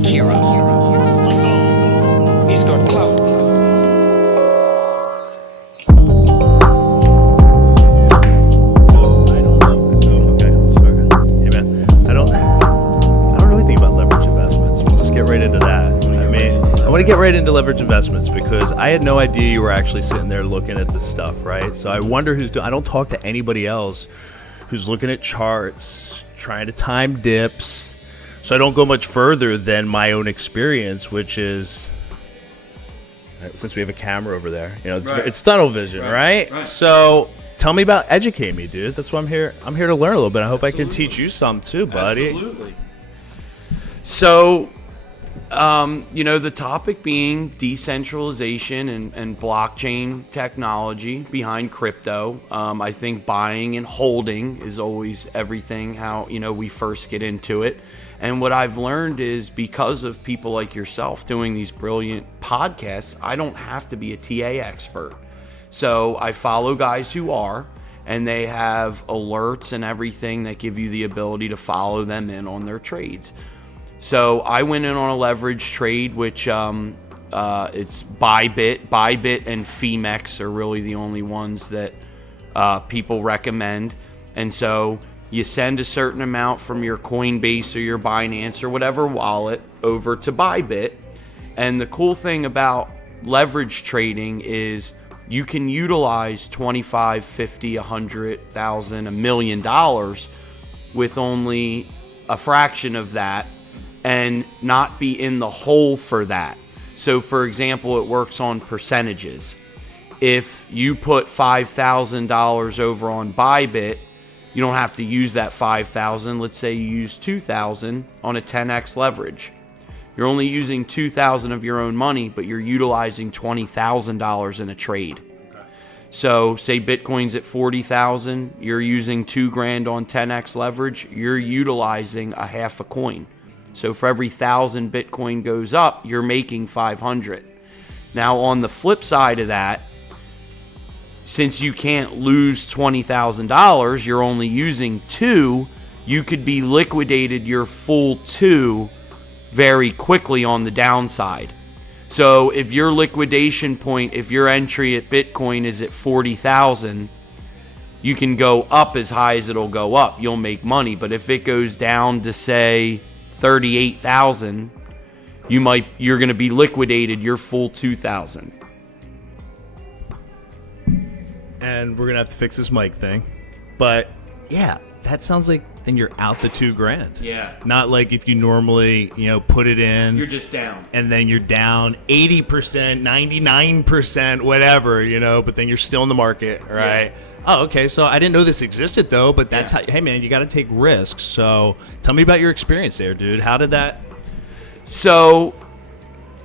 black hero. He's got clout. I want to get right into leverage investments because I had no idea you were actually sitting there looking at this stuff, right? So I wonder who's doing. I don't talk to anybody else who's looking at charts, trying to time dips. So I don't go much further than my own experience, which is, since we have a camera over there, it's tunnel vision, right? So tell me educate me, dude. That's why I'm here. I'm here to learn a little bit. I hope I can teach you some too, buddy. Absolutely. So, the topic being decentralization and blockchain technology behind crypto. I think buying and holding is always everything, how, we first get into it. And what I've learned is because of people like yourself doing these brilliant podcasts, I don't have to be a TA expert. So I follow guys who are, and they have alerts and everything that give you the ability to follow them in on their trades. So I went in on a leverage trade, which it's Bybit. Bybit and Femex are really the only ones that people recommend. And so you send a certain amount from your Coinbase or your Binance or whatever wallet over to Bybit. And the cool thing about leverage trading is you can utilize $25, $50, $100,000, $1 million with only a fraction of that and not be in the hole for that. So for example, it works on percentages. If you put $5,000 over on Bybit, you don't have to use that $5,000. Let's say you use $2,000 on a 10x leverage. You're only using $2,000 of your own money, but you're utilizing $20,000 in a trade. Okay. So say Bitcoin's at 40,000, you're using $2,000 on 10x leverage, you're utilizing a half a coin. So for every 1,000 Bitcoin goes up, you're making 500. Now on the flip side of that, since you can't lose $20,000, you're only using 2, you could be liquidated your full 2 very quickly on the downside. So if your liquidation point, if your entry at Bitcoin is at 40,000, you can go up as high as it'll go up. You'll make money. But if it goes down to say 38,000, you're going to be liquidated your full 2,000. And we're gonna have to fix this mic thing, but yeah, that sounds like then you're out the $2,000. Yeah. Not like if you normally put it in, You're just down. and then you're down 80%, 99%, whatever, but then you're still in the market, right? Yeah. Oh, okay. So I didn't know this existed though, but that's how. Hey, man, you got to take risks. So tell me about your experience there, dude. How did that? So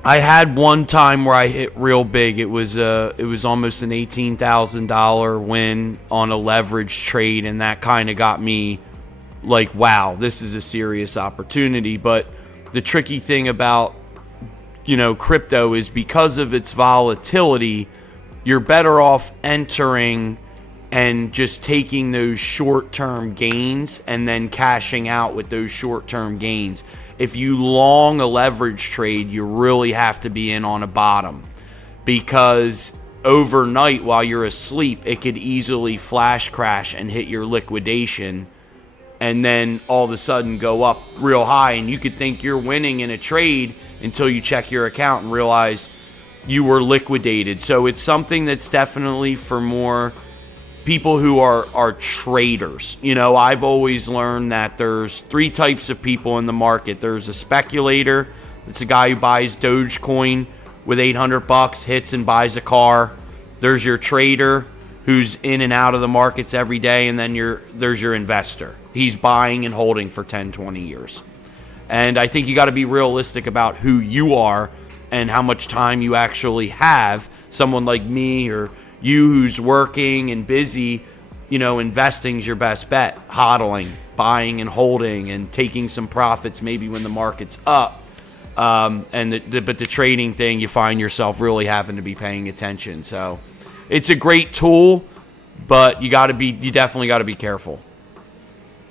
I had one time where I hit real big. It was almost an $18,000 win on a leverage trade, and that kind of got me like, wow, this is a serious opportunity. But the tricky thing about crypto is because of its volatility, you're better off entering and just taking those short-term gains and then cashing out with those short-term gains. If you long a leverage trade, you really have to be in on a bottom, because overnight while you're asleep, it could easily flash crash and hit your liquidation and then all of a sudden go up real high, and you could think you're winning in a trade until you check your account and realize you were liquidated. So it's something that's definitely for more people who are traders. I've always learned that there's 3 types of people in the market. There's a speculator. It's a guy who buys Dogecoin with $800, hits and buys a car. There's your trader who's in and out of the markets every day. And then there's your investor. He's buying and holding for 10, 20 years. And I think you got to be realistic about who you are and how much time you actually have. Someone like me or you who's working and busy, investing is your best bet. Hodling, buying and holding, and taking some profits maybe when the market's up. But the trading thing, you find yourself really having to be paying attention. So it's a great tool, but you definitely got to be careful.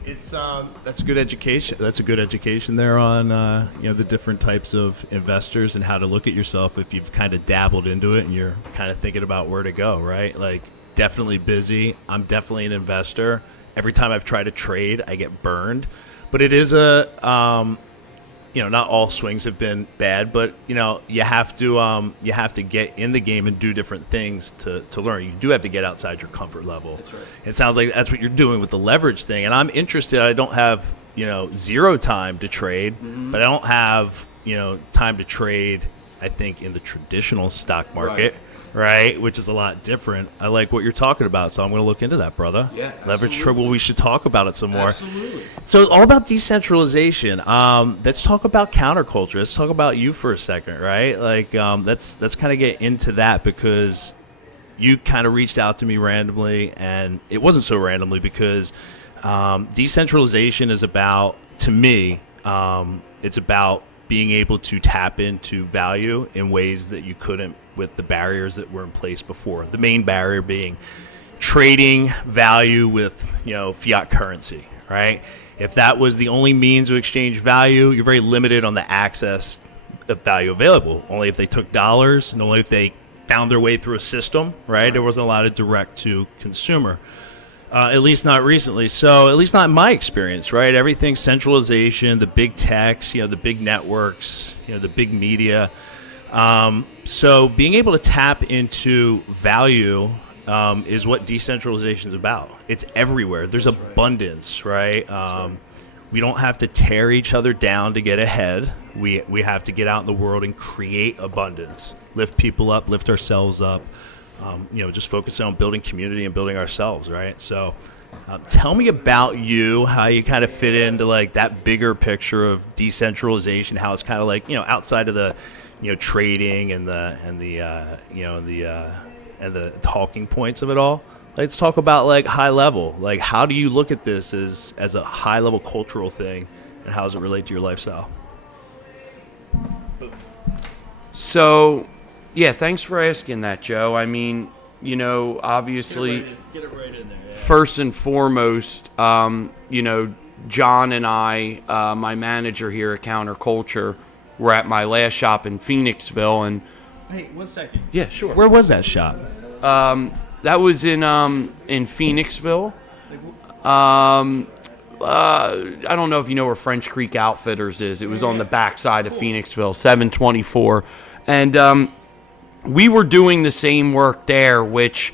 It's that's good education. That's a good education there on the different types of investors and how to look at yourself if you've kind of dabbled into it and you're kind of thinking about where to go, right? Like, definitely busy. I'm definitely an investor. Every time I've tried to trade, I get burned. But it is not all swings have been bad, but you have to get in the game and do different things to learn. You do have to get outside your comfort level. That's right. It sounds like that's what you're doing with the leverage thing, and I'm interested. I don't have zero time to trade, but I don't have time to trade. I think in the traditional stock market. Right, which is a lot different. I like what you're talking about, so I'm going to look into that, brother. Yeah, leverage trade. Well, we should talk about it some more. Absolutely. So, all about decentralization. Let's talk about counterculture. Let's talk about you for a second, right? Like, let's kind of get into that because you kind of reached out to me randomly, and it wasn't so randomly because decentralization is about, to me, it's about being able to tap into value in ways that you couldn't with the barriers that were in place before. The main barrier being trading value with fiat currency, right? If that was the only means to exchange value, you're very limited on the access of value available. Only if they took dollars and only if they found their way through a system, right? There wasn't a lot of direct to consumer. At least not recently. So at least not in my experience, right? Everything centralization, the big techs, the big networks, the big media. So being able to tap into value is what decentralization is about. It's everywhere. There's abundance, right? We don't have to tear each other down to get ahead. We have to get out in the world and create abundance, lift people up, lift ourselves up. Just focusing on building community and building ourselves, right? So tell me about you, how you kind of fit into like that bigger picture of decentralization, how it's kind of like, outside of the, trading and the talking points of it all. Let's talk about like high level. Like, how do you look at this as a high level cultural thing, and how does it relate to your lifestyle? So, yeah, thanks for asking that, Joe. I mean, obviously, get it right in there. Yeah. First and foremost, John and I, my manager here at Counter Culture, were at my last shop in Phoenixville, and Hey, 1 second. yeah, sure. Where was that shop? That was in Phoenixville. I don't know if you know where French Creek Outfitters is. It was on the backside of Phoenixville, 724, and we were doing the same work there, which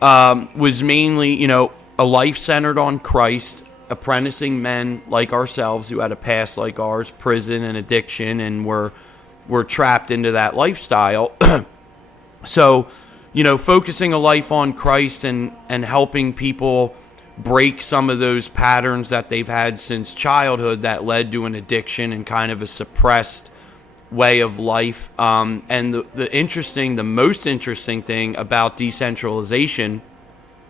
was mainly, a life centered on Christ, apprenticing men like ourselves who had a past like ours, prison and addiction, and were trapped into that lifestyle. So, focusing a life on Christ and helping people break some of those patterns that they've had since childhood that led to an addiction and kind of a suppressed way of life. And the most interesting thing about decentralization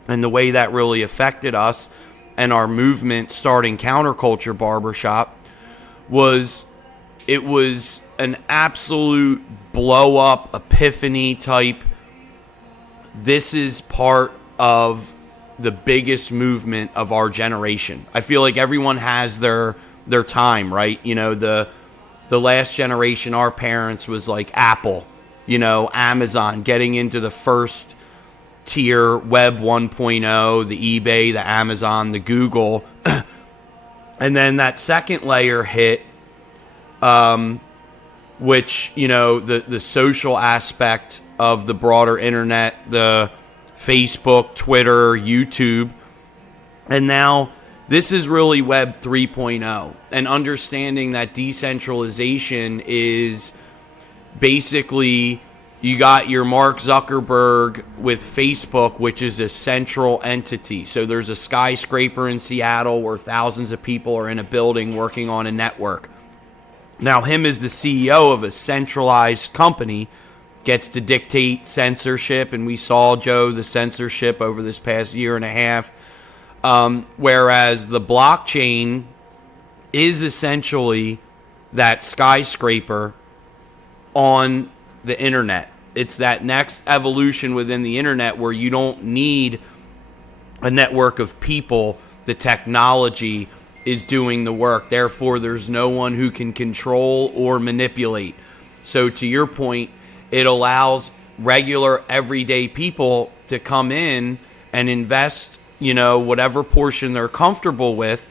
and the way that really affected us and our movement starting Counter Culture Barber Shop was it was an absolute blow up epiphany type. This is part of the biggest movement of our generation. I feel like everyone has their time, right? The last generation, our parents, was like Apple, Amazon, getting into the first tier, Web 1.0, the eBay, the Amazon, the Google. And then that second layer hit, which, the social aspect of the broader internet, the Facebook, Twitter, YouTube. And now this is really Web 3.0, and understanding that decentralization is basically you got your Mark Zuckerberg with Facebook, which is a central entity. So there's a skyscraper in Seattle where thousands of people are in a building working on a network. Now him as the CEO of a centralized company gets to dictate censorship, and we saw, Joe, the censorship over this past year and a half. Whereas the blockchain is essentially that skyscraper on the internet. It's that next evolution within the internet where you don't need a network of people, the technology, is doing the work. Therefore, there's no one who can control or manipulate. So to your point, it allows regular everyday people to come in and invest, whatever portion they're comfortable with.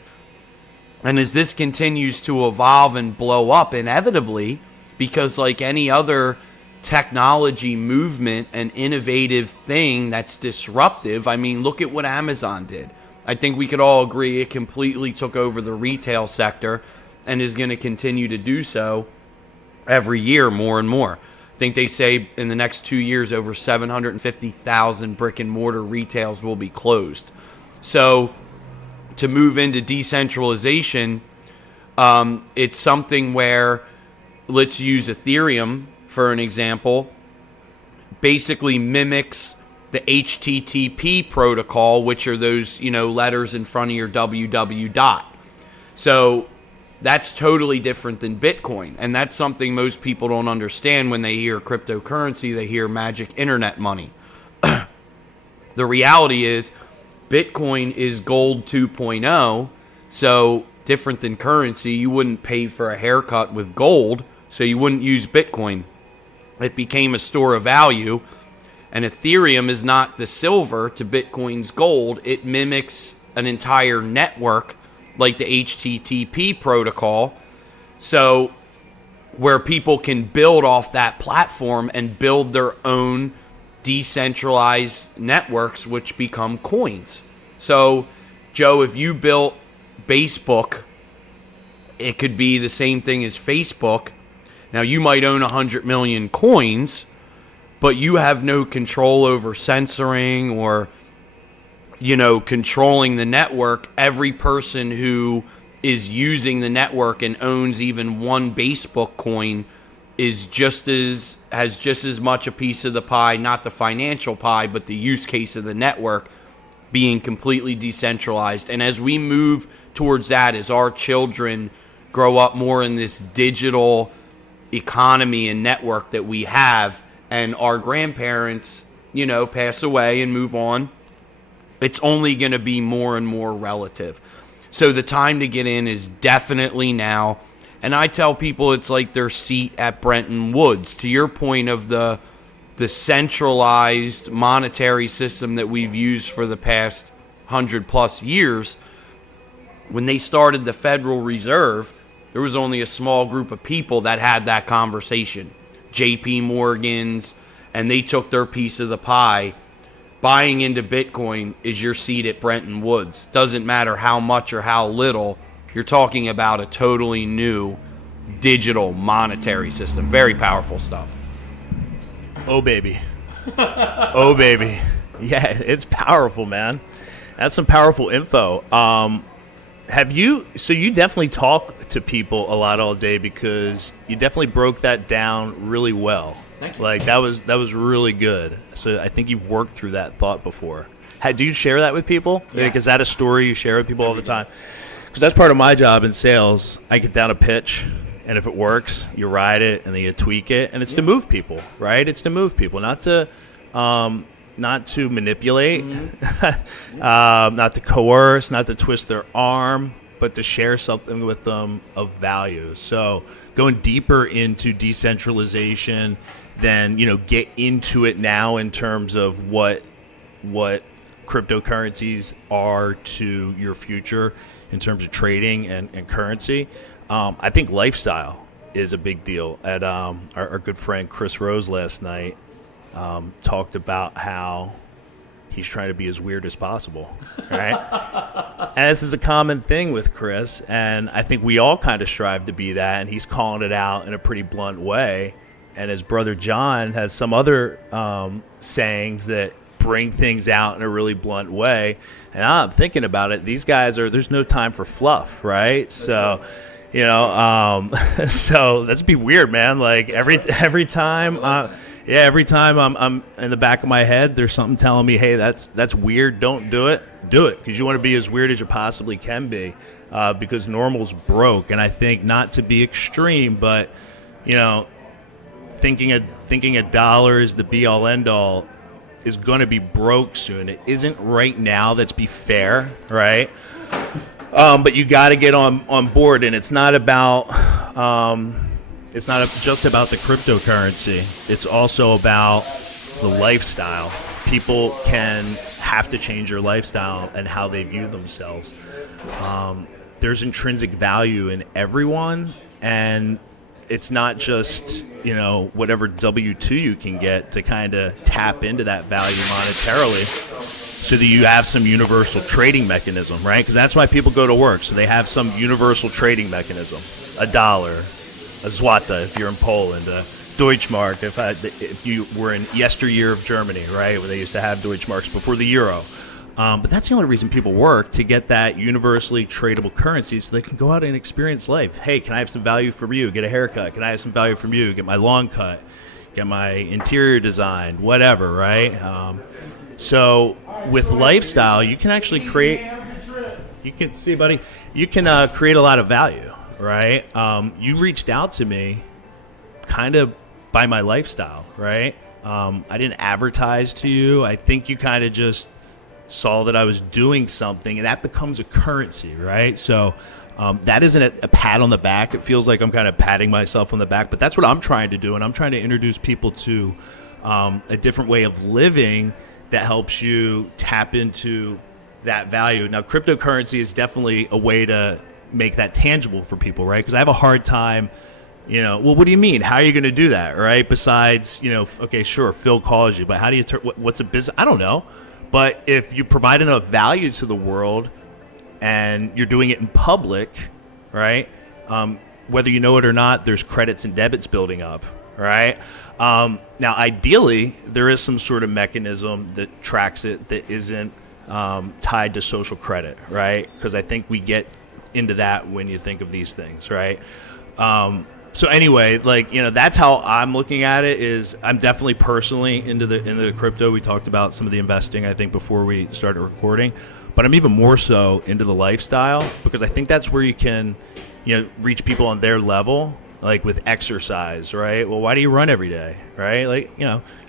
And as this continues to evolve and blow up, inevitably, because like any other technology movement and innovative thing that's disruptive, I mean, look at what Amazon did. I think we could all agree it completely took over the retail sector and is going to continue to do so every year more and more. I think they say in the next 2 years, over 750,000 brick and mortar retails will be closed. So to move into decentralization, it's something where, let's use Ethereum for an example, basically mimics the HTTP protocol, which are those, letters in front of your www dot. So that's totally different than Bitcoin. And that's something most people don't understand when they hear cryptocurrency. They hear magic internet money. The reality is Bitcoin is gold 2.0. So different than currency, you wouldn't pay for a haircut with gold, so you wouldn't use Bitcoin. It became a store of value. And Ethereum is not the silver to Bitcoin's gold. It mimics an entire network like the HTTP protocol. So where people can build off that platform and build their own decentralized networks, which become coins. So, Joe, if you built Facebook, it could be the same thing as Facebook. Now, you might own 100 million coins, but you have no control over censoring or, controlling the network. Every person who is using the network and owns even one Facebook coin has just as much a piece of the pie, not the financial pie, but the use case of the network being completely decentralized. And as we move towards that, as our children grow up more in this digital economy and network that we have, and our grandparents, pass away and move on, it's only going to be more and more relative. So the time to get in is definitely now. And I tell people it's like their seat at Bretton Woods. To your point of the centralized monetary system that we've used for the past 100+ years, when they started the Federal Reserve, there was only a small group of people that had that conversation. JP Morgan's, and they took their piece of the pie. Buying into Bitcoin is your seat at Bretton Woods. Doesn't matter how much or how little. You're talking about a totally new digital monetary system. Very powerful stuff. Oh, baby. Oh, baby. Yeah, it's powerful, man. That's some powerful info. So you definitely talk to people a lot all day, because you definitely broke that down really well. Thank you. Like that was really good. So I think you've worked through that thought before. Do you share that with people? Yeah. Like, is that a story you share with people all the time? Because that's part of my job in sales. I get down a pitch, and if it works, you ride it, and then you tweak it, and it's to move people, right? It's to move people, not to manipulate, not to coerce, not to twist their arm, but to share something with them of value. So going deeper into decentralization, then get into it now in terms of what cryptocurrencies are to your future in terms of trading and currency. I think lifestyle is a big deal. At our good friend Chris Rose last night talked about how he's trying to be as weird as possible, right? And this is a common thing with Chris, and I think we all kind of strive to be that, and he's calling it out in a pretty blunt way. And his brother John has some other sayings that bring things out in a really blunt way. And I'm thinking about it, these guys there's no time for fluff, right? So, so let's be weird, man. Like every time every time I'm in the back of my head, there's something telling me, hey, that's weird. Don't do it. Do it, because you want to be as weird as you possibly can be, because normal's broke. And I think, not to be extreme, but thinking a dollar is the be all end all is going to be broke soon. It isn't right now. Let's be fair, right? But you got to get on board, and it's not about it's not just about the cryptocurrency. It's also about the lifestyle. People can have to change their lifestyle and how they view themselves. There's intrinsic value in everyone, and it's not just, whatever W-2 you can get to kind of tap into that value monetarily so that you have some universal trading mechanism, right? Because that's why people go to work. So they have some universal trading mechanism. A dollar, a złota if you're in Poland, a Deutschmark if you were in yesteryear of Germany, right? Where they used to have Deutschmarks before the euro. But that's the only reason people work, to get that universally tradable currency so they can go out and experience life. Hey, can I have some value from you? Get a haircut. Can I have some value from you? Get my lawn cut. Get my interior designed. Whatever, right? So with lifestyle, you can actually create. You can see, buddy. You can create a lot of value, right? You reached out to me, kind of by my lifestyle, right? I didn't advertise to you. I think you kind of just saw that I was doing something, and that becomes a currency, right? So that isn't a pat on the back. It feels like I'm kind of patting myself on the back, but that's what I'm trying to do, and I'm trying to introduce people to a different way of living that helps you tap into that value. Now, cryptocurrency is definitely a way to make that tangible for people, right? Because I have a hard time, well, what do you mean? How are you going to do that, right? Besides, okay, sure, Phil calls you, but how do you what's a business? I don't know. But if you provide enough value to the world and you're doing it in public, right, whether you know it or not, there's credits and debits building up, right? Now, ideally, there is some sort of mechanism that tracks it that isn't tied to social credit, right? Because I think we get into that when you think of these things, right? So anyway, that's how I'm looking at it. Is I'm definitely personally into the crypto. We talked about some of the investing, I think, before we started recording, but I'm even more so into the lifestyle, because I think that's where you can, reach people on their level, like with exercise, right? Well, why do you run every day, right?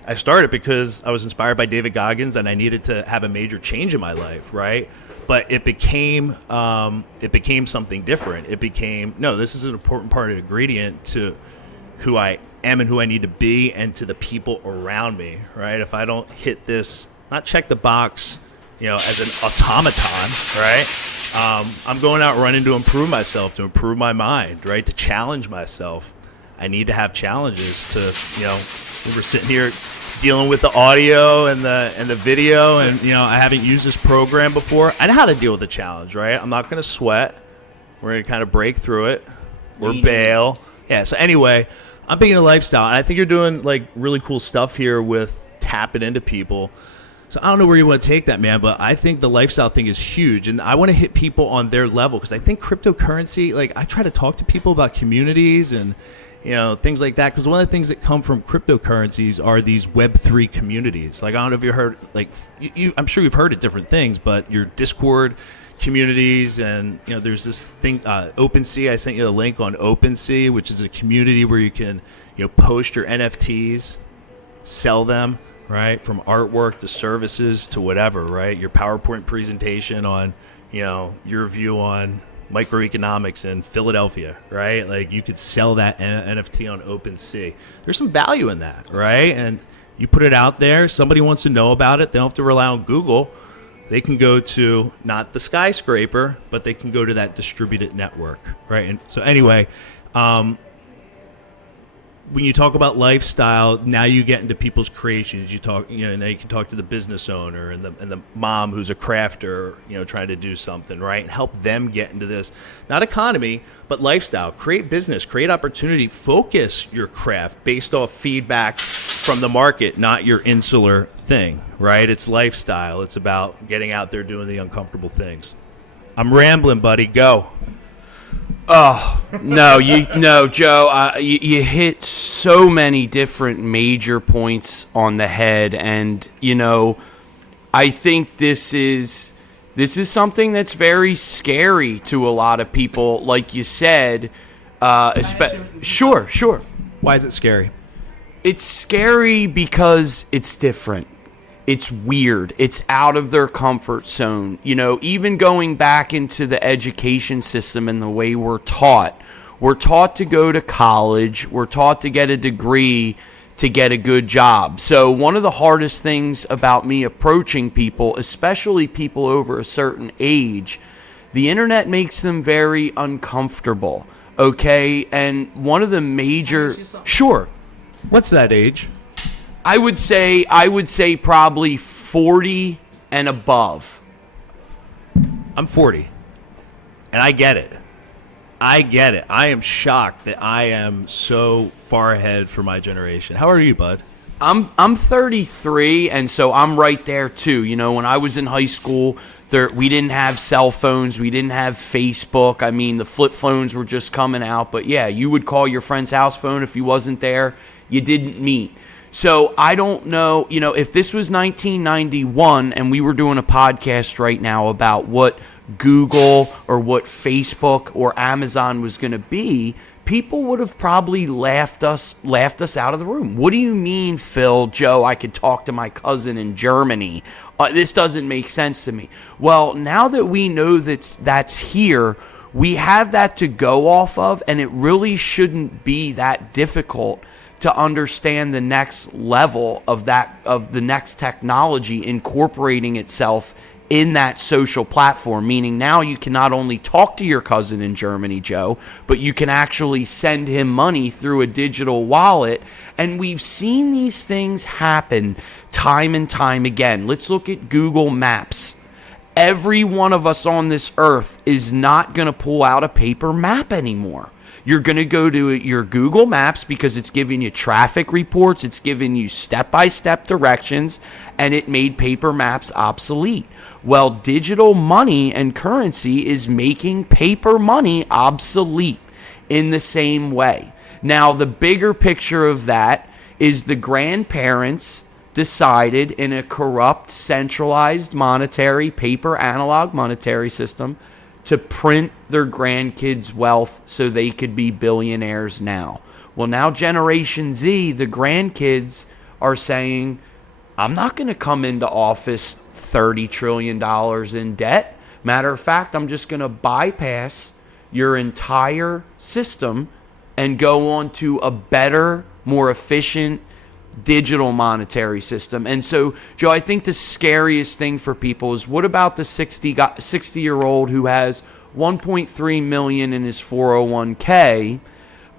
I started because I was inspired by David Goggins, and I needed to have a major change in my life, right? But it became something different. It became, no, this is an important part of the ingredient to who I am and who I need to be, and to the people around me, right? If I don't hit this, not check the box, as an automaton, right? I'm going out running to improve myself, to improve my mind, right? To challenge myself. I need to have challenges to, we were sitting here dealing with the audio and the video, and I haven't used this program before. I know how to deal with the challenge, right? I'm not going to sweat. We're going to kind of break through it or bail. Yeah. So anyway, I'm being a lifestyle, and I think you're doing really cool stuff here with tapping into people. So I don't know where you want to take that, man, but I think the lifestyle thing is huge, and I want to hit people on their level, because I think cryptocurrency, I try to talk to people about communities and things like that, because one of the things that come from cryptocurrencies are these Web3 communities. I don't know if you heard, I'm sure you've heard of different things, but your Discord communities, and there's this thing, OpenSea. I sent you the link on OpenSea, which is a community where you can post your NFTs, sell them, right, from artwork to services to whatever, right? Your PowerPoint presentation on your view on microeconomics in Philadelphia, right? You could sell that NFT on OpenSea. There's some value in that, right? And you put it out there, somebody wants to know about it, they don't have to rely on Google. They can go to not the skyscraper, but they can go to that distributed network, right? And so anyway, when you talk about lifestyle, now you get into people's creations. You talk, now you can talk to the business owner and the mom who's a crafter, trying to do something, right? And help them get into this, not economy, but lifestyle. Create business, create opportunity, focus your craft based off feedback from the market, not your insular thing, right? It's lifestyle. It's about getting out there doing the uncomfortable things. I'm rambling, buddy. Go. Oh, no, Joe, you hit so many different major points on the head. And, I think this is something that's very scary to a lot of people. Like you said, sure. Why is it scary? It's scary because it's different. It's weird. It's out of their comfort zone. You know, even going back into the education system and the way we're taught to go to college, we're taught to get a degree to get a good job. So one of the hardest things about me approaching people, especially people over a certain age, the internet makes them very uncomfortable. Okay? And one of the major... Sure. What's that age? I would say probably 40 and above. I'm 40, and I get it. I am shocked that I am so far ahead for my generation. How are you, bud? I'm 33, and so I'm right there too. You know, when I was in high school, we didn't have cell phones, we didn't have Facebook. I mean, the flip phones were just coming out. But yeah, you would call your friend's house phone if he wasn't there. You didn't meet. So I don't know, you know, if this was 1991 and we were doing a podcast right now about what Google or what Facebook or Amazon was going to be, people would have probably laughed us out of the room. What do you mean, Phil, Joe, I could talk to my cousin in Germany? This doesn't make sense to me. Well, now that we know that's here, we have that to go off of, and it really shouldn't be that difficult to understand the next level of the next technology incorporating itself in that social platform, meaning now you can not only talk to your cousin in Germany, Joe, but you can actually send him money through a digital wallet. And we've seen these things happen time and time again. Let's look at Google Maps. Every one of us on this earth is not going to pull out a paper map anymore. You're going to go to your Google Maps because it's giving you traffic reports, it's giving you step-by-step directions, and it made paper maps obsolete. Well, digital money and currency is making paper money obsolete in the same way. Now, the bigger picture of that is the grandparents decided in a corrupt, centralized monetary, paper analog monetary system to print their grandkids' wealth so they could be billionaires now. Well, now Generation Z, the grandkids, are saying, I'm not going to come into office $30 trillion in debt. Matter of fact, I'm just going to bypass your entire system and go on to a better, more efficient digital monetary system. And so, Joe, I think the scariest thing for people is, what about the 60-year-old who has 1.3 million in his 401k,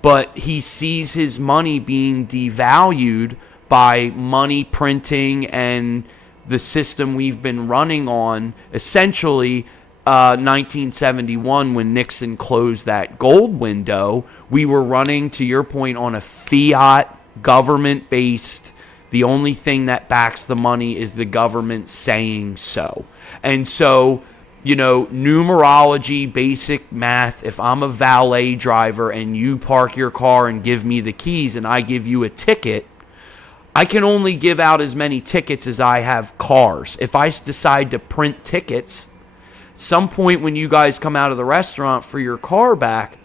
but he sees his money being devalued by money printing and the system we've been running on, essentially 1971 when Nixon closed that gold window. We were running, to your point, on a fiat government-based, the only thing that backs the money is the government saying so. And so, you know, numerology, basic math, if I'm a valet driver and you park your car and give me the keys and I give you a ticket, I can only give out as many tickets as I have cars. If I decide to print tickets, some point when you guys come out of the restaurant for your car back,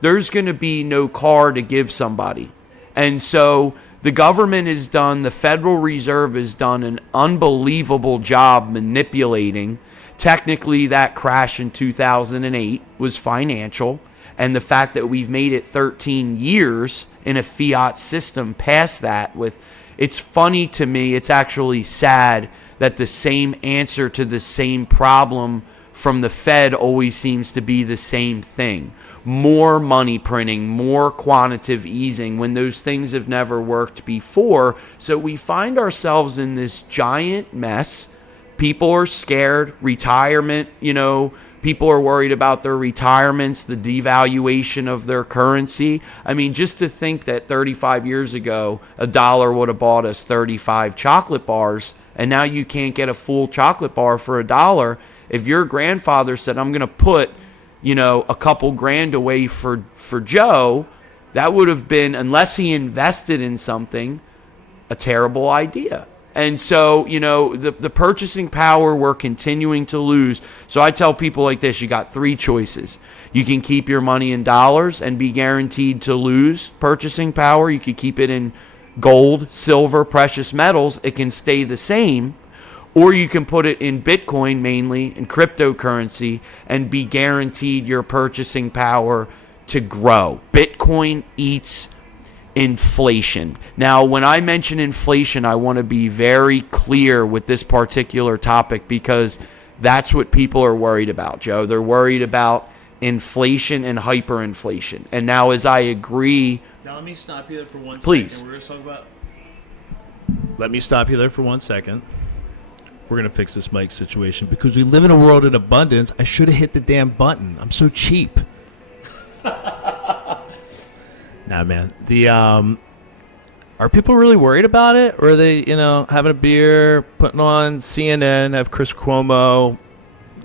there's going to be no car to give somebody. And so the government has done, the Federal Reserve has done an unbelievable job manipulating. Technically, that crash in 2008 was financial. And the fact that we've made it 13 years in a fiat system past that, it's funny to me, it's actually sad that the same answer to the same problem from the Fed always seems to be the same thing. More money printing, more quantitative easing, when those things have never worked before. So we find ourselves in this giant mess. People are scared. Retirement, people are worried about their retirements, the devaluation of their currency. I mean, just to think that 35 years ago, $1 would have bought us 35 chocolate bars, and now you can't get a full chocolate bar for $1. If your grandfather said, I'm going to put a couple grand away for Joe, that would have been, unless he invested in something, a terrible idea. And so, the purchasing power we're continuing to lose. So I tell people like this, you got three choices. You can keep your money in dollars and be guaranteed to lose purchasing power. You could keep it in gold, silver, precious metals, it can stay the same. Or you can put it in Bitcoin mainly, in cryptocurrency, and be guaranteed your purchasing power to grow. Bitcoin eats inflation. Now, when I mention inflation, I want to be very clear with this particular topic because that's what people are worried about, Joe. They're worried about inflation and hyperinflation. And now, as I agree... Now, let me stop you there for 1 Please. second. We're going to talk about... Let me stop you there for 1 second. We're going to fix this mic situation because we live in a world in abundance. I should have hit the damn button. I'm so cheap. Nah, man. Are people really worried about it? Or are they, having a beer, putting on CNN, have Chris Cuomo,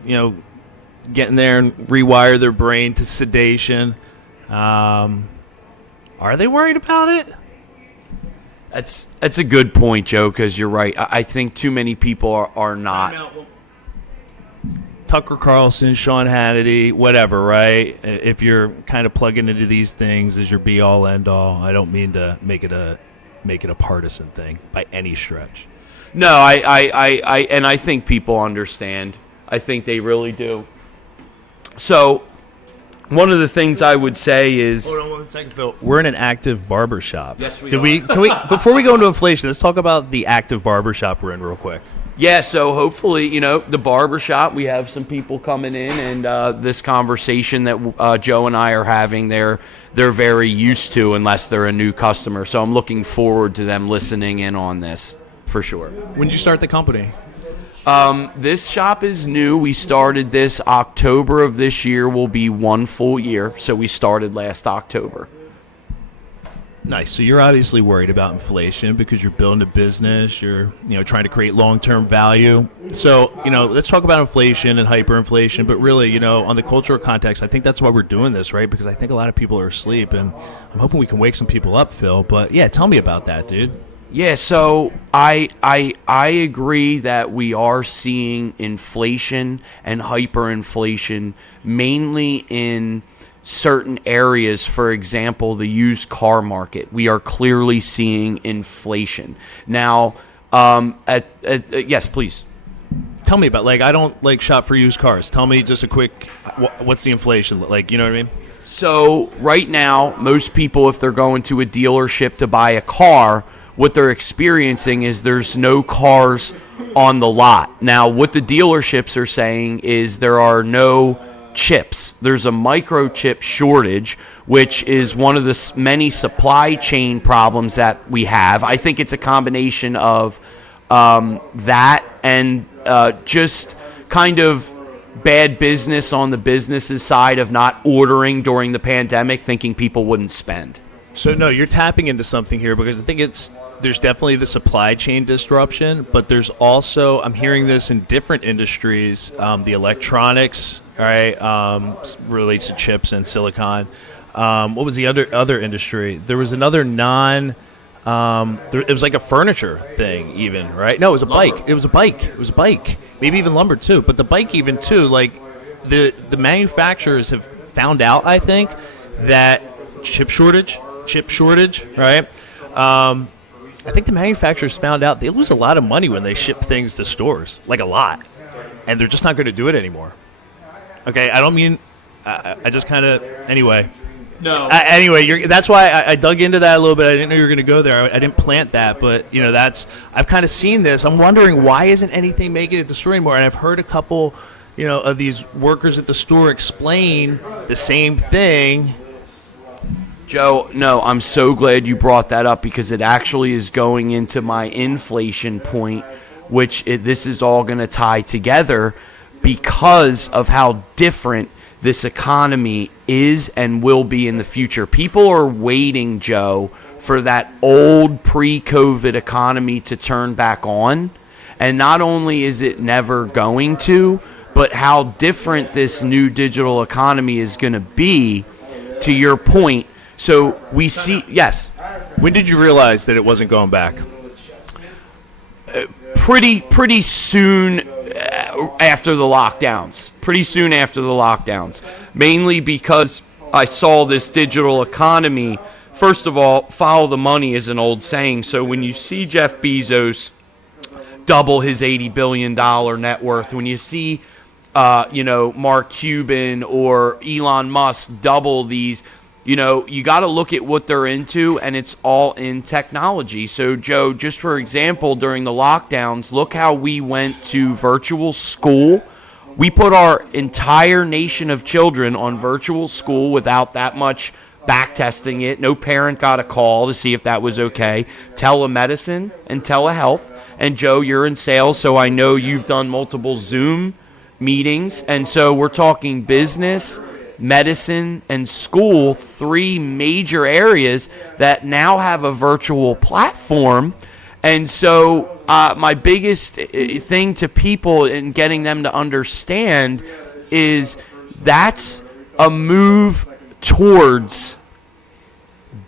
getting there and rewire their brain to sedation? Are they worried about it? That's a good point, Joe, because you're right. I think too many people are not. Tucker Carlson, Sean Hannity, whatever, right? If you're kind of plugging into these things as your be-all, end-all, I don't mean to make it a partisan thing by any stretch. No, I think people understand. I think they really do. So, one of the things I would say is... Hold on 1 second, Phil. We're in an active barbershop. Yes, we are. Can we, before we go into inflation, let's talk about the active barbershop we're in real quick. Yeah, so hopefully, the barbershop, we have some people coming in, and this conversation that Joe and I are having, they're very used to unless they're a new customer. So I'm looking forward to them listening in on this, for sure. When did you start the company? This shop is new. We started this October of this year will be 1 full year. So we started last October. Nice. So you're obviously worried about inflation because you're building a business. You're, trying to create long-term value. So, let's talk about inflation and hyperinflation. But really, on the cultural context, I think that's why we're doing this, right? Because I think a lot of people are asleep, and I'm hoping we can wake some people up, Phil. But yeah, tell me about that, dude. Yeah, so I agree that we are seeing inflation and hyperinflation mainly in certain areas. For example, the used car market. We are clearly seeing inflation. Now, yes, please. Tell me about, I don't, shop for used cars. Tell me just a quick, what's the inflation, you know what I mean? So right now, most people, if they're going to a dealership to buy a car, what they're experiencing is there's no cars on the lot. Now, what the dealerships are saying is there are no chips. There's a microchip shortage, which is one of the many supply chain problems that we have. I think it's a combination of that and just kind of bad business on the business's side of not ordering during the pandemic, thinking people wouldn't spend. So, no, you're tapping into something here because I think there's definitely the supply chain disruption, but there's also, I'm hearing this in different industries, the electronics, all right, relates to chips and silicon. What was the other industry? There was another it was like a furniture thing even, right? No, it was a bike. It was a bike. Maybe even lumber too, but the bike even too, the manufacturers have found out, I think, that chip shortage, right? I think the manufacturers found out they lose a lot of money when they ship things to stores, a lot, and they're just not going to do it anymore. Okay, I don't mean, I just kind of, anyway. No. Anyway, that's why I dug into that a little bit. I didn't know you were going to go there. I didn't plant that, but, I've kind of seen this. I'm wondering why isn't anything making it to the store anymore, and I've heard a couple, of these workers at the store explain the same thing. Joe, no, I'm so glad you brought that up because it actually is going into my inflation point, which this is all going to tie together because of how different this economy is and will be in the future. People are waiting, Joe, for that old pre-COVID economy to turn back on. And not only is it never going to, but how different this new digital economy is going to be, to your point. So we see, yes. When did you realize that it wasn't going back? Pretty soon after the lockdowns. Mainly because I saw this digital economy first of all, follow the money is an old saying. So when you see Jeff Bezos double his $80 billion net worth, when you see, Mark Cuban or Elon Musk double these, you got to look at what they're into, and it's all in technology. So, Joe, just for example, during the lockdowns, look how we went to virtual school. We put our entire nation of children on virtual school without that much back testing it. No parent got a call to see if that was okay. Telemedicine and telehealth. And Joe, you're in sales, so I know you've done multiple Zoom meetings. And so we're talking business, medicine, and school, 3 major areas that now have a virtual platform. And so my biggest thing to people in getting them to understand is that's a move towards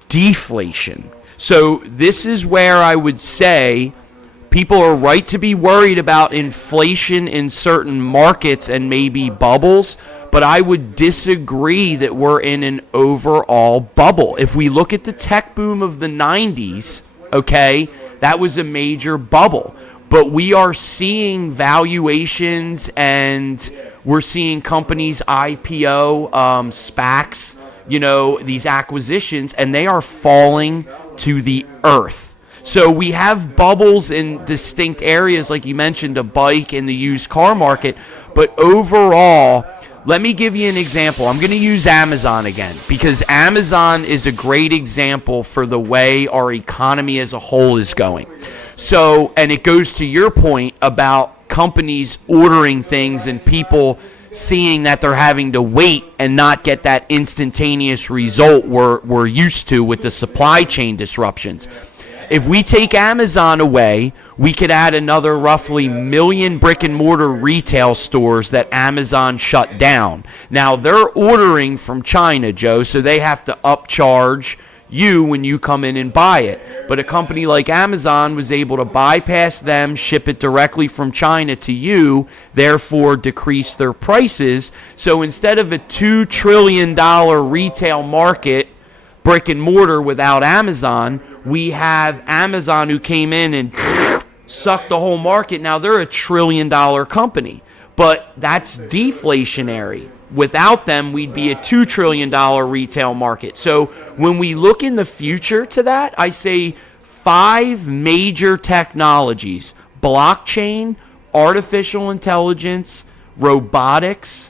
deflation. So this is where I would say people are right to be worried about inflation in certain markets and maybe bubbles, but I would disagree that we're in an overall bubble. If we look at the tech boom of the 90s, okay, that was a major bubble. But we are seeing valuations and we're seeing companies IPO, SPACs, these acquisitions, and they are falling to the earth. So we have bubbles in distinct areas, like you mentioned, a bike and the used car market. But overall, let me give you an example. I'm going to use Amazon again because Amazon is a great example for the way our economy as a whole is going. So, and it goes to your point about companies ordering things and people seeing that they're having to wait and not get that instantaneous result we're used to with the supply chain disruptions. If we take Amazon away, we could add another roughly 1 million brick and mortar retail stores that Amazon shut down. Now, they're ordering from China, Joe, so they have to upcharge you when you come in and buy it. But a company like Amazon was able to bypass them, ship it directly from China to you, therefore decrease their prices. So instead of a $2 trillion retail market, brick and mortar without Amazon, we have Amazon who came in and sucked the whole market. Now they're a $1 trillion company, but that's deflationary. Without them, we'd be a $2 trillion retail market. So when we look in the future to that, I say 5 major technologies: blockchain, artificial intelligence, robotics,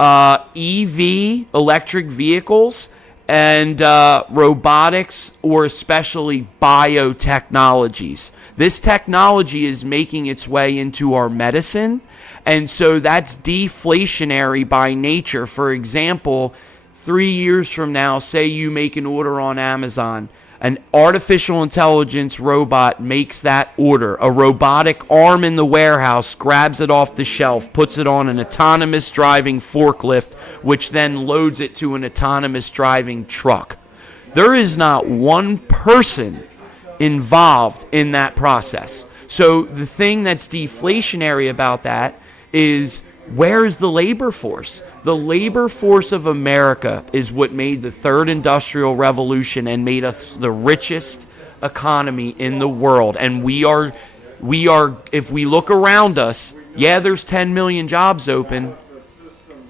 EV, electric vehicles, and robotics, or especially biotechnologies. This technology is making its way into our medicine, and so that's deflationary by nature. For example, 3 years from now, say you make an order on Amazon, an artificial intelligence robot makes that order. A robotic arm in the warehouse grabs it off the shelf, puts it on an autonomous driving forklift, which then loads it to an autonomous driving truck. There is not one person involved in that process. So the thing that's deflationary about that is, where's the labor force? The labor force of America is what made the third industrial revolution and made us the richest economy in the world. And we are, if we look around us, yeah, there's 10 million jobs open,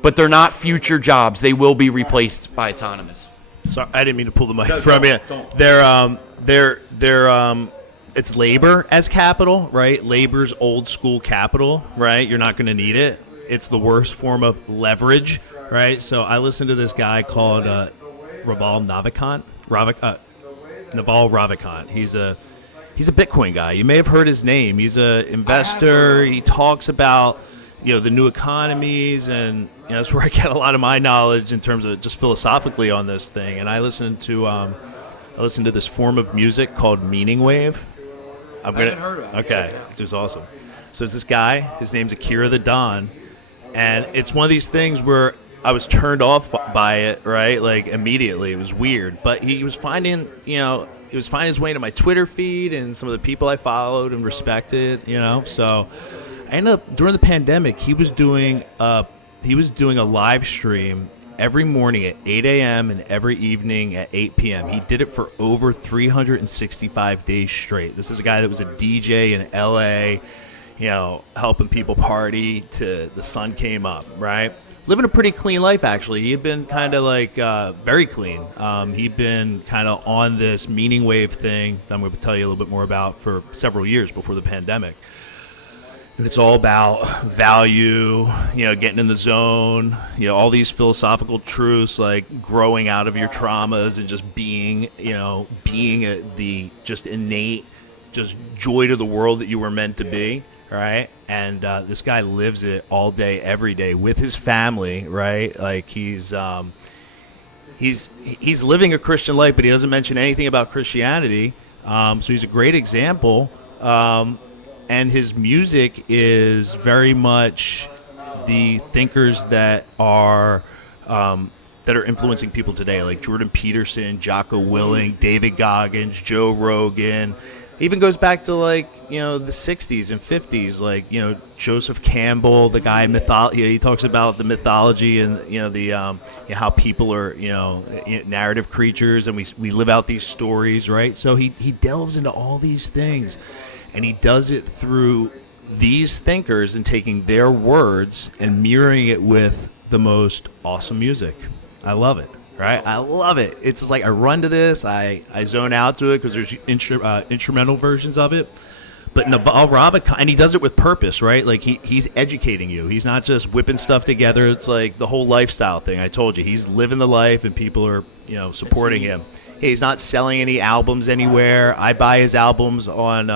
but they're not future jobs. They will be replaced by autonomous. Sorry, I didn't mean to pull the mic from you. It's labor as capital, right? Labor's old school capital, right? You're not going to need it. It's the worst form of leverage, right? So I listened to this guy called Naval Ravikant. He's a Bitcoin guy. You may have heard his name. He's an investor. He talks about the new economies, and that's where I get a lot of my knowledge in terms of just philosophically on this thing. And I listened to this form of music called Meaning Wave. I haven't heard of it. Okay, it was awesome. So it's this guy. His name's Akira the Don. And it's one of these things where I was turned off by it, right? Like immediately. It was weird. But he was finding his way into my Twitter feed and some of the people I followed and respected, So I ended up, during the pandemic, he was doing a live stream every morning at 8 a.m. and every evening at 8 p.m. He did it for over 365 days straight. This is a guy that was a DJ in L.A., helping people party till the sun came up, right? Living a pretty clean life, actually. He had been kind of very clean. He'd been kind of on this meaning wave thing that I'm going to tell you a little bit more about for several years before the pandemic. And it's all about value, getting in the zone, all these philosophical truths like growing out of your traumas and just being the just innate, just joy to the world that you were meant to be, right? And this guy lives it all day, every day with his family, right? Like he's living a Christian life, but he doesn't mention anything about Christianity. So he's a great example. And his music is very much the thinkers that are influencing people today, like Jordan Peterson, Jocko Willink, David Goggins, Joe Rogan. It even goes back to the 60s and 50s, Joseph Campbell, the guy he talks about the mythology and how people are narrative creatures, and we live out these stories, right? So he delves into all these things. And he does it through these thinkers and taking their words and mirroring it with the most awesome music. I love it, right? I love it. It's just like I run to this, I zone out to it because there's instrumental versions of it. But Naval Ravikant, and he does it with purpose, right? Like he's educating you. He's not just whipping stuff together. It's like the whole lifestyle thing. I told you, he's living the life and people are, supporting him. He's not selling any albums anywhere. I buy his albums on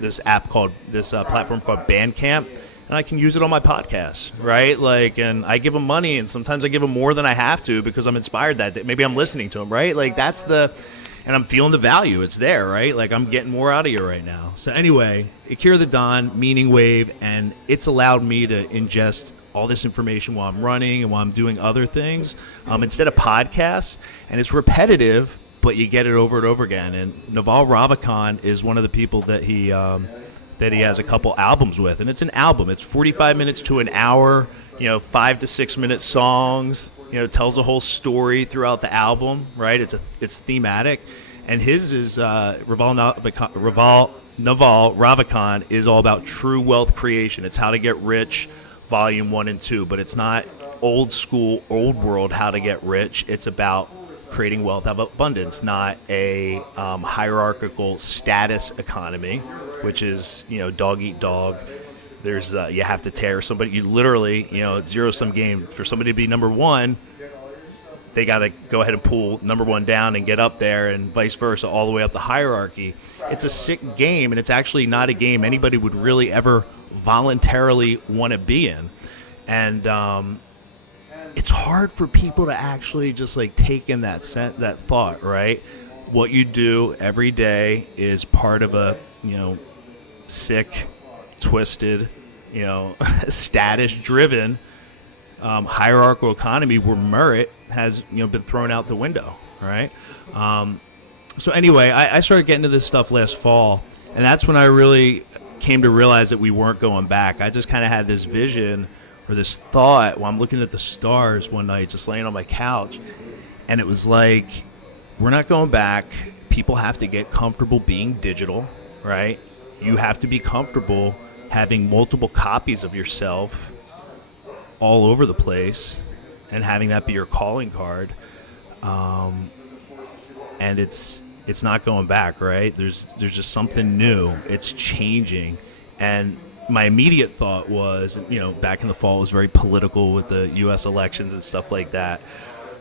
this platform called Bandcamp, and I can use it on my podcast, right? And I give him money, and sometimes I give him more than I have to because I'm inspired that day. Maybe I'm listening to him, right? And I'm feeling the value. It's there, right? I'm getting more out of you right now. So anyway, Akira the Don, Meaning Wave, and it's allowed me to ingest all this information while I'm running and while I'm doing other things instead of podcasts. And it's repetitive, but you get it over and over again. And Naval Ravikant is one of the people that he has a couple albums with, and it's an album. It's 45 minutes to an hour, 5 to 6 minute songs. Tells a whole story throughout the album, right? It's thematic, and his is Naval Ravikant is all about true wealth creation. It's how to get rich, volume 1 and 2, but it's not old school, old world how to get rich. It's about creating wealth out of abundance, not a hierarchical status economy, which is dog eat dog. There's you have to tear somebody. You literally it's zero-sum game. For somebody to be number one, they got to go ahead and pull number one down and get up there, and vice versa, all the way up the hierarchy. It's a sick game, and it's actually not a game anybody would really ever voluntarily want to be in. And it's hard for people to actually just take in that thought, right? What you do every day is part of a sick, twisted, status-driven hierarchical economy where merit has been thrown out the window, right? So anyway, I started getting into this stuff last fall, and that's when I really came to realize that we weren't going back. I just kind of had this vision or this thought while I'm looking at the stars one night, just laying on my couch, and it was like, we're not going back. People have to get comfortable being digital, right? You have to be comfortable having multiple copies of yourself all over the place and having that be your calling card. And it's not going back, right? There's just something new. It's changing. And my immediate thought was, back in the fall, it was very political with the U.S. elections and stuff like that.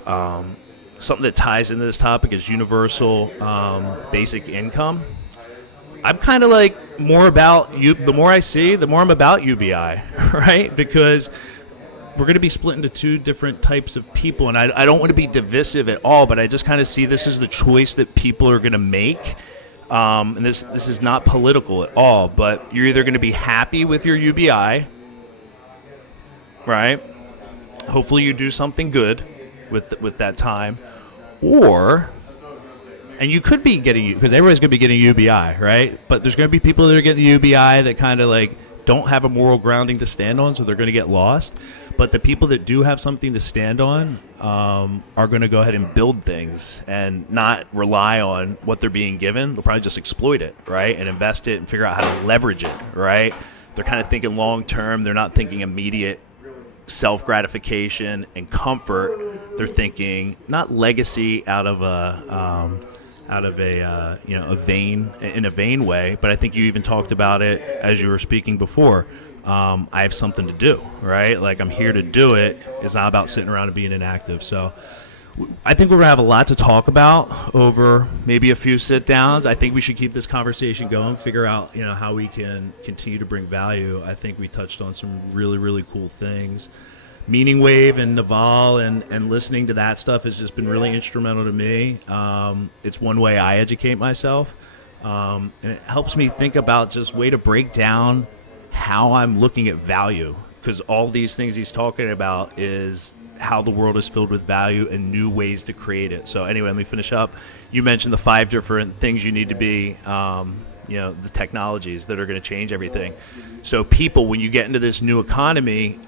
Something that ties into this topic is universal basic income. I'm kind of more about you. The more I see, the more I'm about UBI, right? Because we're going to be split into two different types of people, and I don't want to be divisive at all, but I just kind of see this as the choice that people are going to make. And this is not political at all, but you're either going to be happy with your UBI, right? Hopefully you do something good with that time, and you could be getting, because everybody's going to be getting UBI, right? But there's going to be people that are getting the UBI that kind of don't have a moral grounding to stand on, so they're going to get lost. But the people that do have something to stand on are going to go ahead and build things and not rely on what they're being given. They'll probably just exploit it, right, and invest it and figure out how to leverage it, right? They're kind of thinking long term. They're not thinking immediate self-gratification and comfort. They're thinking not legacy out of a vain way, but I think you even talked about it as you were speaking before. I have something to do, right? Like, I'm here to do it. It's not about sitting around and being inactive. So I think we're going to have a lot to talk about over maybe a few sit downs. I think we should keep this conversation going, figure out, how we can continue to bring value. I think we touched on some really, really cool things. Meaning Wave and Naval and listening to that stuff has just been really instrumental to me. It's one way I educate myself. And it helps me think about just way to break down how I'm looking at value. Because all these things he's talking about is how the world is filled with value and new ways to create it. So anyway, let me finish up. You mentioned the 5 different things you need to be, the technologies that are going to change everything. So people, when you get into this new economy,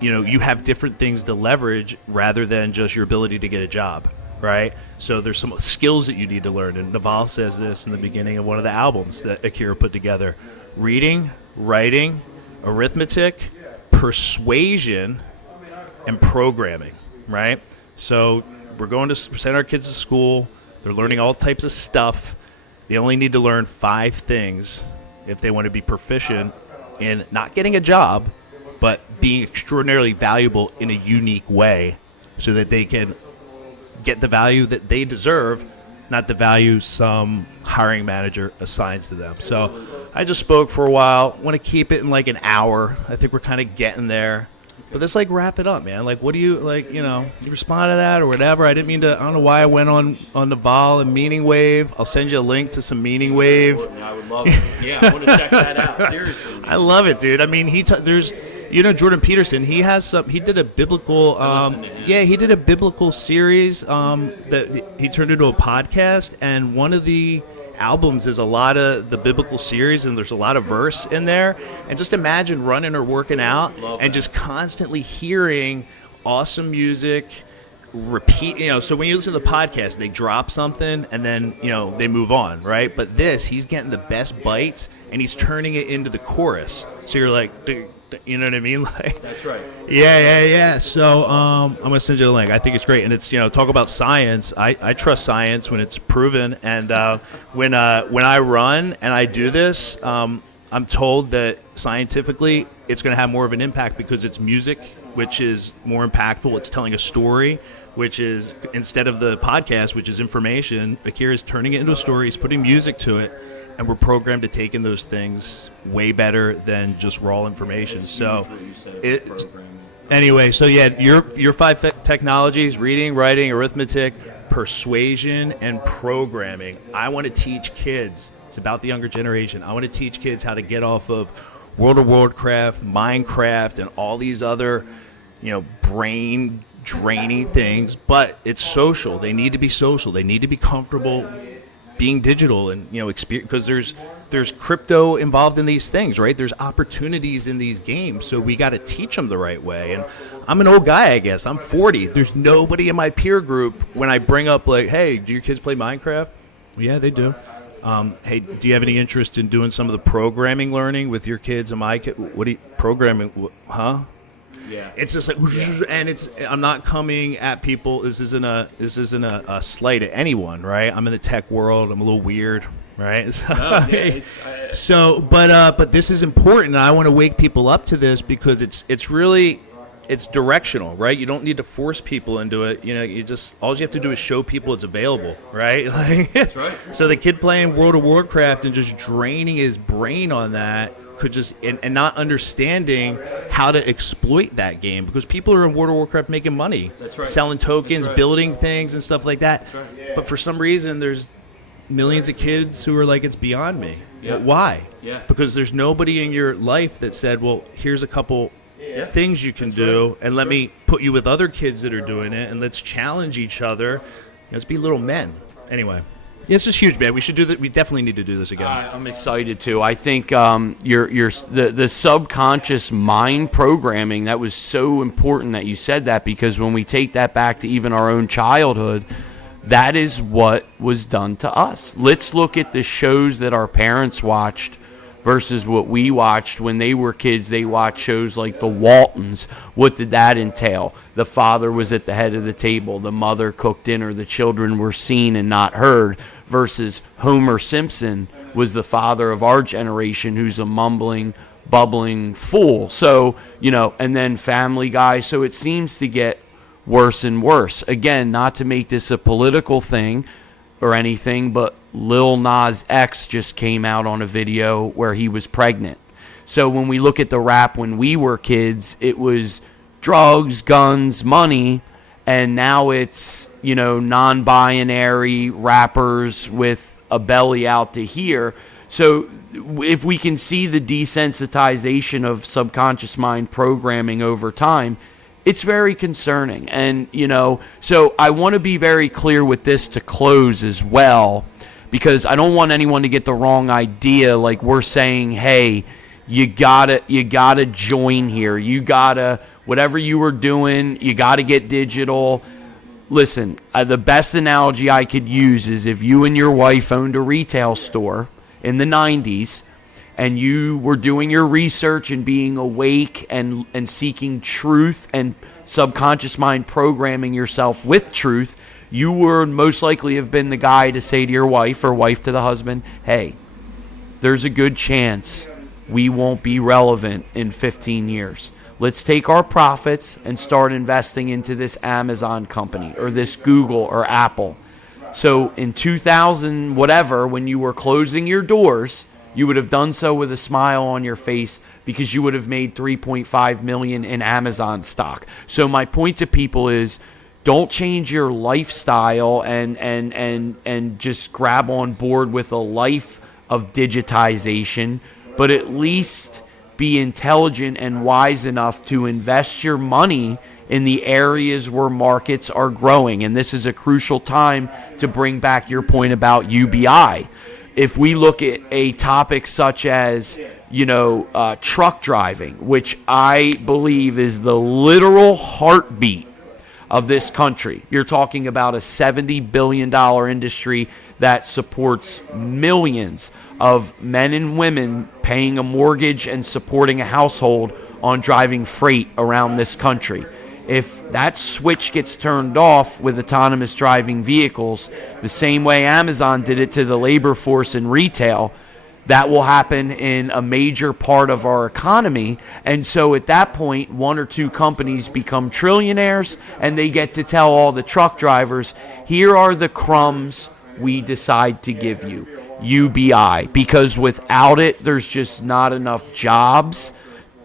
you have different things to leverage rather than just your ability to get a job, right? So there's some skills that you need to learn. And Naval says this in the beginning of one of the albums that Akira put together. Reading, writing, arithmetic, persuasion, and programming, right? So we're going to send our kids to school. They're learning all types of stuff. They only need to learn 5 things if they want to be proficient in not getting a job, but being extraordinarily valuable in a unique way so that they can get the value that they deserve, not the value some hiring manager assigns to them. So I just spoke for a while. Want to keep it in like an hour. I think we're kind of getting there. But let's wrap it up, man. What do you, you respond to that or whatever. I didn't mean to, I don't know why I went on Naval and Meaning Wave. I'll send you a link to some Meaning Wave. I would love it. Yeah, I want to check that out. Seriously. I love it, dude. I mean, there's... Jordan Peterson, he did a biblical, he did a biblical series that he turned into a podcast, and one of the albums is a lot of the biblical series, and there's a lot of verse in there. And just imagine running or working out and just constantly hearing awesome music, repeat, so when you listen to the podcast, they drop something and then, they move on, right? But he's getting the best bites, and he's turning it into the chorus. So you're like, dude, you know what I mean? That's right. Yeah. So I'm gonna send you the link. I think it's great, and it's talk about science. I trust science when it's proven, and when I run and I do this, I'm told that scientifically it's going to have more of an impact because it's music, which is more impactful. It's telling a story, which is, instead of the podcast, which is information, Akira's turning it into a story. He's putting music to it. And we're programmed to take in those things way better than just raw information. So, anyway, so yeah, your 5 technologies: reading, writing, arithmetic, persuasion, and programming. I want to teach kids. It's about the younger generation. I want to teach kids how to get off of World of Warcraft, Minecraft, and all these other, brain draining things. But it's social. They need to be social. They need to be comfortable being digital and because there's crypto involved in these things, right? There's opportunities in these games, so we got to teach them the right way. And I'm an old guy, I guess. I'm 40. There's nobody in my peer group when I bring up hey, do your kids play Minecraft? Well, yeah, they do. Hey, do you have any interest in doing some of the programming learning with your kids and my kids? What do you programming? Huh? Yeah. It's just and I'm not coming at people. This isn't a slight at anyone, right? I'm in the tech world. I'm a little weird, right? So, but this is important. And I want to wake people up to this because it's really directional, right? You don't need to force people into it. All you have to do is show people it's available, right? That's right. So the kid playing World of Warcraft and just draining his brain on that could just and not understanding how to exploit that game, because people are in World of Warcraft making money. That's right. Selling tokens, building things and stuff like that. That's right. Yeah. But for some reason there's millions of kids who are like, it's beyond me. Yeah. Well, why? Yeah. Because there's nobody in your life that said, well, here's a couple things you can do, and let me put you with other kids that are doing it, and let's challenge each other. Let's be little men. Anyway. This is huge, man. We should do that. We definitely need to do this again. I'm excited too. I think the subconscious mind programming, that was so important that you said that, because when we take that back to even our own childhood, that is what was done to us. Let's look at the shows that our parents watched versus what we watched when they were kids. They watched shows like The Waltons. What did that entail? The father was at the head of the table. The mother cooked dinner. The children were seen and not heard. Versus Homer Simpson was the father of our generation, who's a mumbling, bubbling fool. So, and then Family Guy. So it seems to get worse and worse. Again, not to make this a political thing or anything, but Lil Nas X just came out on a video where he was pregnant. So when we look at the rap when we were kids, it was drugs, guns, money, and now it's, non-binary rappers with a belly out to here. So if we can see the desensitization of subconscious mind programming over time, it's very concerning. And, so I want to be very clear with this to close as well, because I don't want anyone to get the wrong idea. Like we're saying, hey, you gotta join here. You gotta, whatever you were doing, you gotta get digital. Listen, the best analogy I could use is if you and your wife owned a retail store in the 90s, and you were doing your research and being awake and seeking truth and subconscious mind programming yourself with truth, you would most likely have been the guy to say to your wife, or wife to the husband, hey, there's a good chance we won't be relevant in 15 years. Let's take our profits and start investing into this Amazon company or this Google or Apple. So in 2000, whatever, when you were closing your doors, you would have done so with a smile on your face, because you would have made $3.5 million in Amazon stock. So my point to people is, don't change your lifestyle and just grab on board with a life of digitization, but at least be intelligent and wise enough to invest your money in the areas where markets are growing. And this is a crucial time to bring back your point about UBI. If we look at a topic such as, truck driving, which I believe is the literal heartbeat of this country. You're talking about a $70 billion industry that supports millions of men and women paying a mortgage and supporting a household on driving freight around this country. If that switch gets turned off with autonomous driving vehicles, the same way Amazon did it to the labor force in retail, that will happen in a major part of our economy. And so at that point, one or two companies become trillionaires, and they get to tell all the truck drivers, here are the crumbs we decide to give you, UBI. Because without it, there's just not enough jobs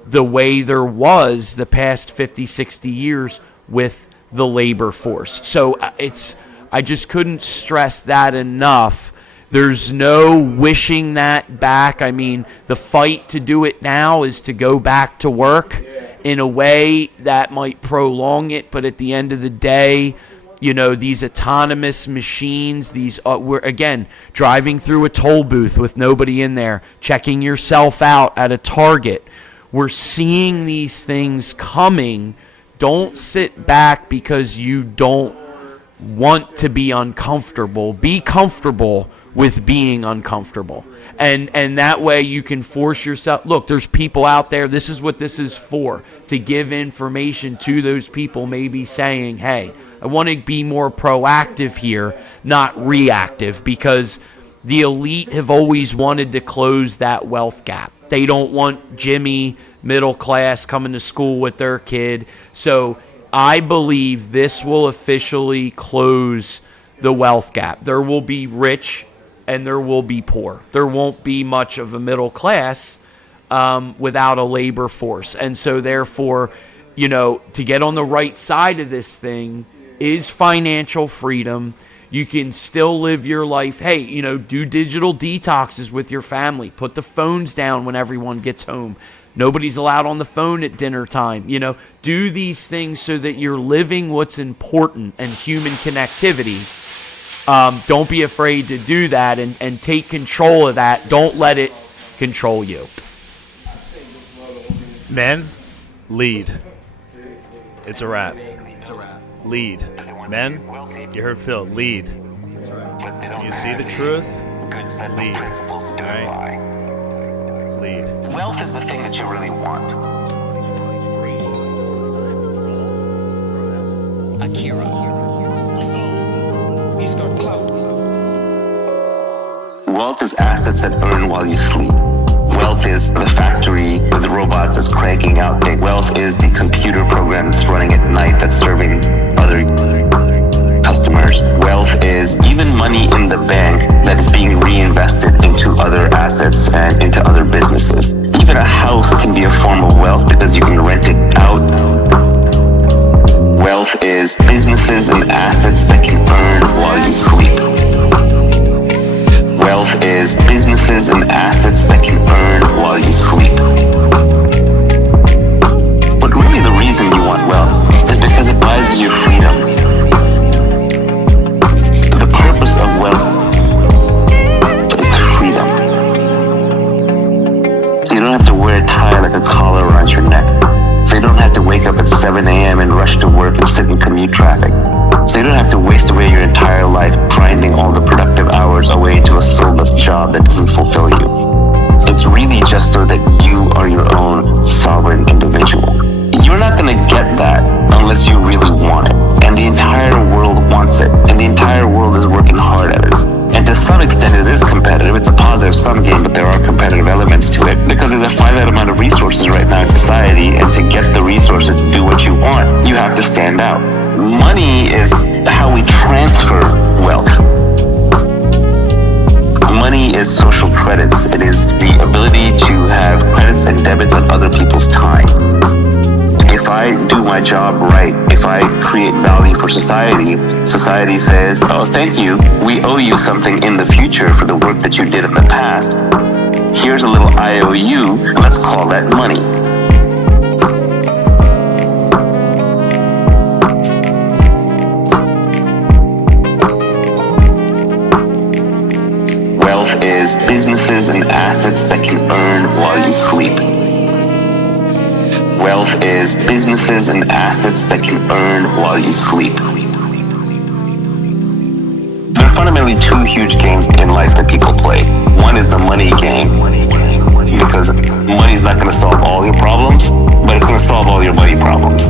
the way there was the past 50, 60 years with the labor force. So I just couldn't stress that enough. There's no wishing that back. I mean, the fight to do it now is to go back to work in a way that might prolong it. But at the end of the day, these autonomous machines, we're, again, driving through a toll booth with nobody in there, checking yourself out at a Target. We're seeing these things coming. Don't sit back because you don't want to be uncomfortable. Be comfortable with being uncomfortable. And that way you can force yourself. Look, there's people out there. This is what this is for, to give information to those people maybe saying, hey, I want to be more proactive here, not reactive, because the elite have always wanted to close that wealth gap. They don't want Jimmy, middle class, coming to school with their kid. So I believe this will officially close the wealth gap. There will be rich and there will be poor. There won't be much of a middle class without a labor force. And so therefore, to get on the right side of this thing is financial freedom. You can still live your life. Hey, do digital detoxes with your family. Put the phones down when everyone gets home. Nobody's allowed on the phone at dinner time. Do these things so that you're living what's important and human connectivity. Don't be afraid to do that and take control of that. Don't let it control you. Men, lead. It's a wrap. Lead. Men, you heard Phil, lead. You see the truth? Lead. All right? Lead. Wealth is the thing that you really want. Akira. He's got clout. Wealth is assets that earn while you sleep. Wealth is the factory with the robots that's cranking out things. Wealth is the computer program that's running at night that's serving other customers. Wealth is even money in the bank that is being reinvested into other assets and into other businesses. Even a house can be a form of wealth because you can rent it out. Wealth is businesses and assets that can earn while you sleep. Wealth is businesses and assets that can earn while you sleep. But really the reason you want wealth is because it buys you freedom. The purpose of wealth is freedom. So you don't have to wear a tie like a collar around your neck. So you don't have to wake up at 7 a.m. and rush to work and sit in commute traffic. So you don't have to waste away your entire life grinding all the productive hours away to a soulless job that doesn't fulfill you. It's really just so that you are your own sovereign individual. You're not going to get that unless you really want it. And the entire world wants it. And the entire world is working hard at it. And to some extent it is competitive. It's a positive-sum game, but there are competitive elements to it because there's a finite amount of resources right now in society, and to get the resources to do what you want, you have to stand out. Money is how we transfer wealth. Money is social credits. It is the ability to have credits and debits on other people's time. If I do my job right, if I create value for society, society says, oh, thank you. We owe you something in the future for the work that you did in the past. Here's a little IOU, and let's call that money. Wealth is businesses and assets that can earn while you sleep. Wealth is businesses and assets that can earn while you sleep. There are fundamentally two huge games in life that people play. One is the money game, because money is not going to solve all your problems, but it's going to solve all your money problems.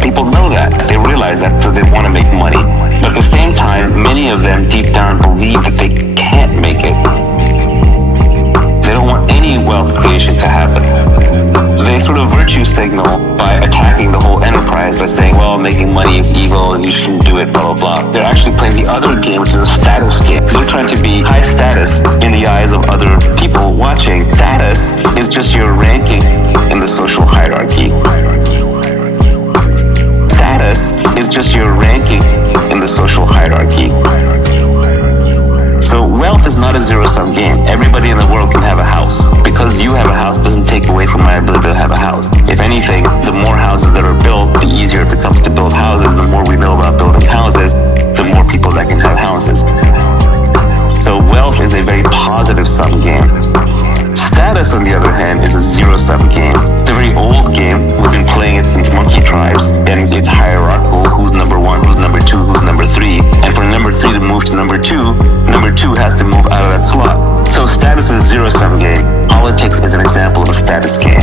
People know that. They realize that, so they want to make money. But at the same time, many of them deep down believe that they can't make it. They don't want any wealth creation to happen. They sort of virtue signal by attacking the whole enterprise by saying, well, making money is evil and you shouldn't do it, blah, blah, blah. They're actually playing the other game, which is a status game. They're trying to be high status in the eyes of other people watching. Status is just your ranking in the social hierarchy. Status is just your ranking in the social hierarchy. So wealth is not a zero-sum game. Everybody in the world can have a house. Because you have a house doesn't take away from my ability to have a house. If anything, the more houses that are built, the easier it becomes to build houses. The more we know about building houses, the more people that can have houses. So wealth is a very positive-sum game. Status, on the other hand, is a zero-sum game. It's a very old game. We've been playing it since monkey tribes, and it's hierarchical. Who's number one, who's number two, who's number three. And for number three to move to number two has to move out of that slot. So status is a zero-sum game. Politics is an example of a status game.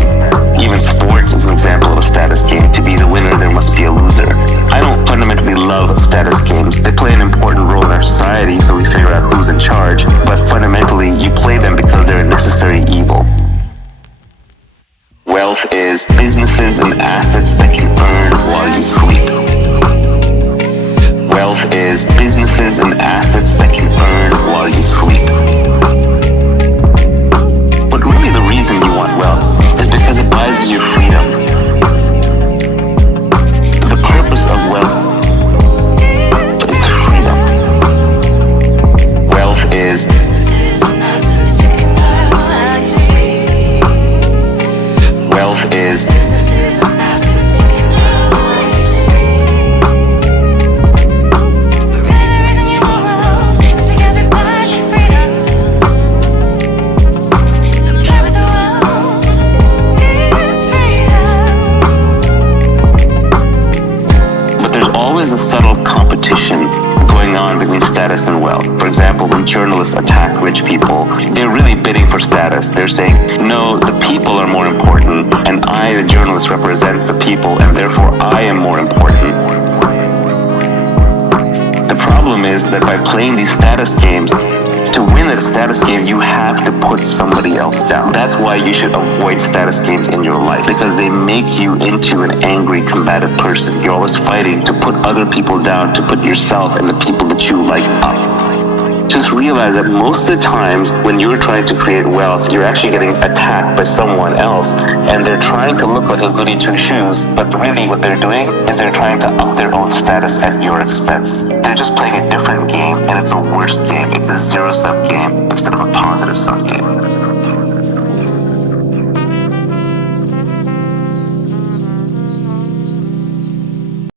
Even sports is an example of a status game. To be the winner, there must be a loser. I don't fundamentally love status games. They play an important role in our society, so we figure out who's in charge. But fundamentally, you play them because they're a necessary evil. Wealth is businesses and assets that can earn while you sleep. Wealth is businesses and assets that can earn while you sleep. But really the reason you want wealth is because it buys you freedom. The purpose of wealth is freedom. Wealth is wealth is status and wealth. For example, when journalists attack rich people, they're really bidding for status. They're saying, no, the people are more important, and I, the journalist, represents the people, and therefore I am more important. The problem is that by playing these status games, to win at a status game, you have to put somebody else down. That's why you should avoid status games in your life, because they make you into an angry, combative person. You're always fighting to put other people down, to put yourself and the people that you like up. Just realize that most of the times when you're trying to create wealth, you're actually getting attacked by someone else, and they're trying to look like a goody two-shoes, but really what they're doing is they're trying to up their own status at your expense. They're just playing a different game, and it's a worse game. It's a zero-sum game instead of a positive-sum game.